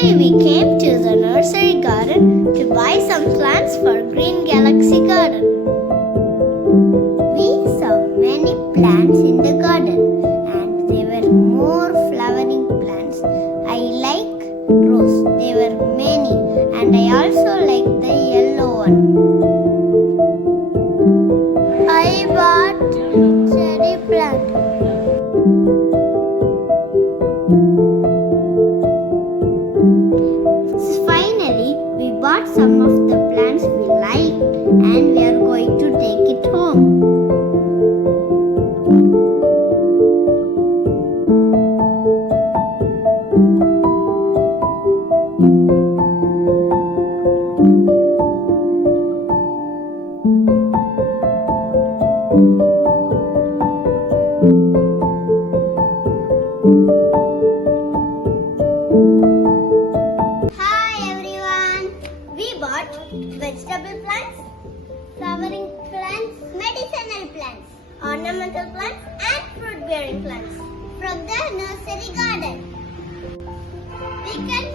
Finally, we came to the nursery garden to buy some plants for Green Galaxy Garden. We saw many plants in the garden and there were more flowering plants. I like rose, there were many, and I also like the yellow one. I bought cherry plant. Finally, we bought some of the plants we liked and we are going to take it home. Hi everyone! We bought vegetable plants, flowering plants, medicinal plants, ornamental plants and fruit bearing plants from the nursery garden. We can